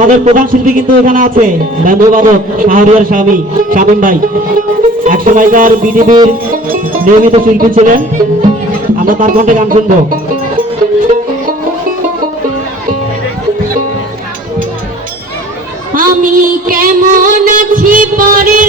আমাদের প্রধান শিল্পী কিন্তু এখানে আছে। বাদক শাহরিয়ার স্বামী, শামীম ভাই। এক সময়কার বিজেপির নিয়মিত শিল্পী ছিলেন। আমরা তার কণ্ঠে গান শুনব। আমি কেমন আছি পরের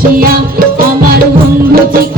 আসিয়া আমার বন্ধু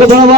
ధన్యవాదాలు